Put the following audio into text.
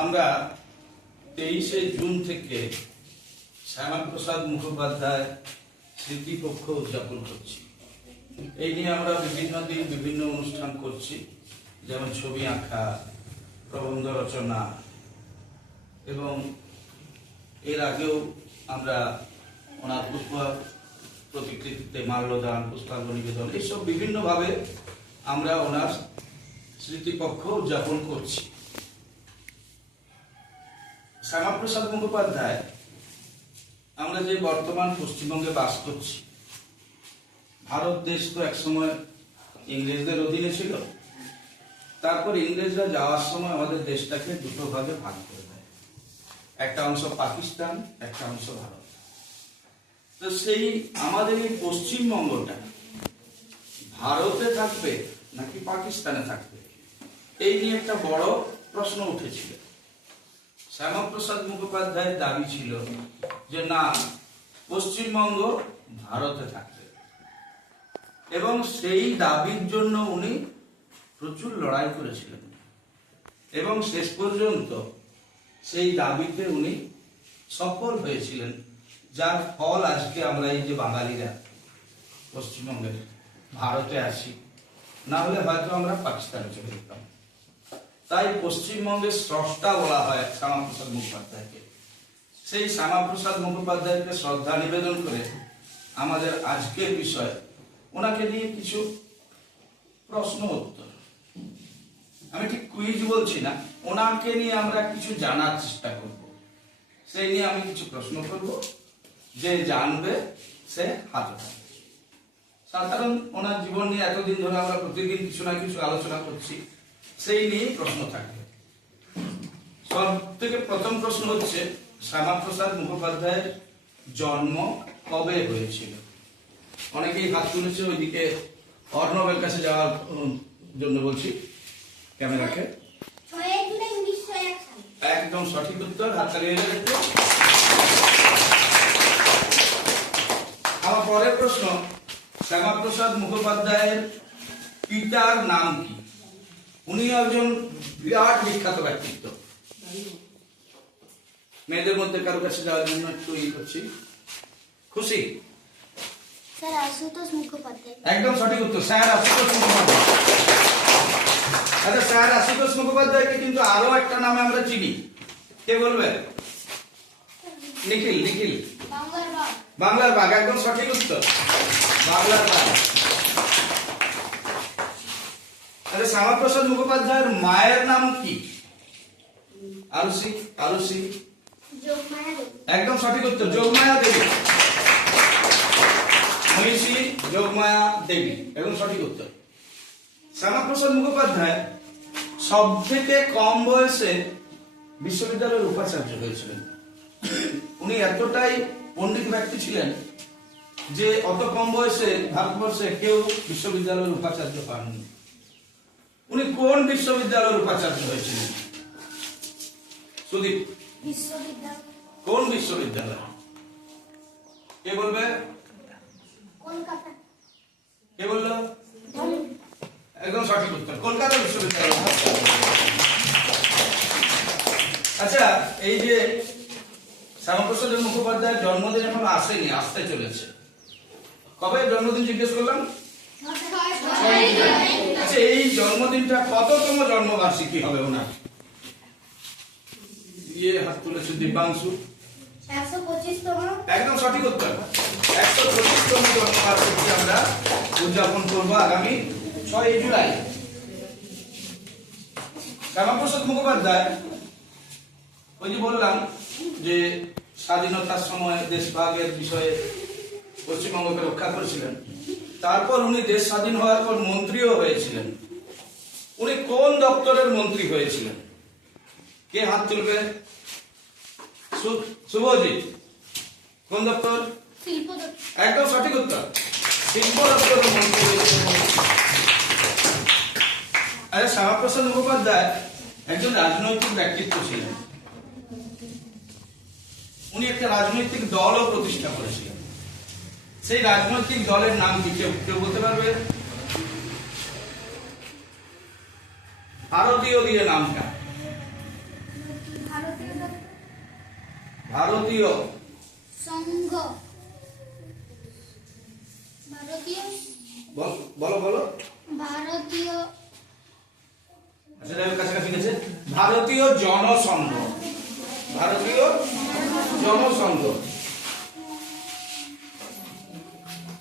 আমরা 23শে জুন থেকে শ্যামাপ্রসাদ মুখোপাধ্যায় স্মৃতিপক্ষ উদযাপন করছি। এই নিয়ে আমরা বিভিন্ন দিন বিভিন্ন অনুষ্ঠান করছি, যেমন ছবি আঁকা, প্রবন্ধ রচনা, এবং এর আগেও আমরা ওনার পুষ্প প্রতিকৃতিতে মাল্যদান, পুষ্পার্ঘ্য নিবেদন, এইসব বিভিন্নভাবে আমরা ওনার স্মৃতিপক্ষ উদযাপন করছি। শ্যামাপ্রসাদ মুখোপাধ্যায়, আমরা যে বর্তমান পশ্চিমবঙ্গে বাস করছি, ভারত দেশ তো একসময় ইংরেজদের অধীনে ছিল। তারপর ইংরেজরা যাওয়ার সময় আমাদের দেশটাকে দুটো ভাগে ভাগ করে দেয়, একটা অংশ পাকিস্তান, একটা অংশ ভারত। তো সেই আমাদের এই পশ্চিমবঙ্গটা ভারতে থাকবে নাকি পাকিস্তানে থাকবে, এই নিয়ে একটা বড় প্রশ্ন উঠেছিল। শ্যামাপ্রসাদ মুখোপাধ্যায়ের দাবি ছিল যে না, পশ্চিমবঙ্গ ভারতে থাকবে, এবং সেই দাবির জন্য উনি প্রচুর লড়াই করেছিলেন, এবং শেষ পর্যন্ত সেই দাবিতে উনি সফল হয়েছিলেন, যার ফল আজকে আমরা এই যে বাঙালিরা পশ্চিমবঙ্গের ভারতে আসি, না হলে হয়তো আমরা পাকিস্তানে চলে যেতাম। তাই পশ্চিমবঙ্গের স্রষ্টা বলা হয় শ্যামাপ্রসাদ মুখোপাধ্যায়কে। সেই শ্যামাপ্রসাদ মুখোপাধ্যায়কে শ্রদ্ধা নিবেদন করে আমাদের আজকের বিষয়, ওনাকে নিয়ে কিছু প্রশ্ন উত্তর। আমি ঠিক কুইজ বলছি না, ওনাকে নিয়ে আমরা কিছু জানার চেষ্টা করব। সেই নিয়ে আমি কিছু প্রশ্ন করব, যে জানবে সে হাত উঠাবে। সাধারণ ওনার জীবন নিয়ে এতদিন ধরে আমরা প্রতিদিন কিছু না কিছু আলোচনা করছি, সেই নিয়ে প্রশ্ন থাকবে। সব থেকে প্রথম প্রশ্ন হচ্ছে, শ্যামাপ্রসাদ মুখোপাধ্যায়ের জন্ম কবে হয়েছিল? অনেকেই হাত তুলেছে, ওইদিকে অর্ণবের কাছে যাওয়ার জন্য বলছি, ক্যামেরাকে। একদম সঠিক উত্তর, হাততালি হয়ে যাবে। আমার পরের প্রশ্ন, শ্যামাপ্রসাদ মুখোপাধ্যায়ের পিতার নাম কি? উনি একজন বিরাট বিখ্যাত ব্যক্তিত্ব। মেয়েদের মধ্যে কারো কাছে যাওয়ার জন্য একটু করছি, খুশি? স্যার আশুতোষ মুখোপাধ্যায়। একদম সঠিক উত্তর, স্যার আশুতোষ মুখোপাধ্যায়। আচ্ছা, স্যার আশুতোষ মুখোপাধ্যায়কে কিন্তু আরো একটা নামে আমরা চিনি, কে বলবে? নিখিল। নিখিল বাংলার বাঘ, একদম সঠিক উত্তর, বাংলার বাঘ। আচ্ছা, শ্যামাপ্রসাদ মুখোপাধ্যায়ের মায়ের নাম কি? আরুষি। আরুষি একদম সঠিক উত্তর, যোগমায়া দেবী। মহিষী যোগমায়া দেবী, একদম সঠিক উত্তর। শ্যামাপ্রসাদ মুখোপাধ্যায় সব থেকে কম বয়সে বিশ্ববিদ্যালয়ের উপাচার্য হয়েছিলেন। উনি এতটাই পণ্ডিত ব্যক্তি ছিলেন যে অত কম বয়সে ভারতবর্ষে কেউ বিশ্ববিদ্যালয়ের উপাচার্য পাননি। উনি কোন বিশ্ববিদ্যালয়ের উপাচার্য হয়েছিলেন? সুদীপ, কোন বিশ্ববিদ্যালয়? কে বলবে? কে বললো? একদম সঠিক উত্তর, কলকাতা বিশ্ববিদ্যালয়। আচ্ছা, এই যে শ্যামাপ্রসাদ মুখোপাধ্যায়ের জন্মদিন এখন আসেনি, আসতে চলেছে। কবে জন্মদিন জিজ্ঞেস করলাম? আচ্ছা, এই জন্মদিনটা কততম জন্মবার্ষিকী হবে ওনার? হাত তুলেছে দিব্যাংশু। 125তম। একদম সঠিক উত্তর, 125তম জন্মবার্ষিকী আমরা উদযাপন করবো আগামী 6 জুলাই। শ্যামাপ্রসাদ মুখোপাধ্যায়, ওই যে বললাম যে স্বাধীনতার সময় দেশভাগের বিষয়ে পশ্চিমবঙ্গকে রক্ষা করেছিলেন। তারপর উনি দেশ স্বাধীন হওয়ার পর মন্ত্রীও হয়েছিলেন। উনি কোন দপ্তরের মন্ত্রী হয়েছিলেন? কে হাত তুলবে? শুভজিৎ, কোন দপ্তর? একদম সঠিক উত্তর, শিল্প দপ্তরের মন্ত্রী হয়েছিলেন। আরে, শ্যামাপ্রসাদ মুখোপাধ্যায় একজন রাজনৈতিক ব্যক্তিত্ব ছিলেন। উনি একটা রাজনৈতিক দলও প্রতিষ্ঠা করেছিলেন। সেই রাজনৈতিক দলের নাম কি কেউ বলতে পারবে? ভারতীয় দিয়ে নামটা ভারতীয় সংঘ ভারতীয় বলো বলো ভারতীয় আচ্ছা যাই হোক, কাছাকাছি গেছে। ভারতীয় জনসংঘ। ভারতীয় জনসংঘ।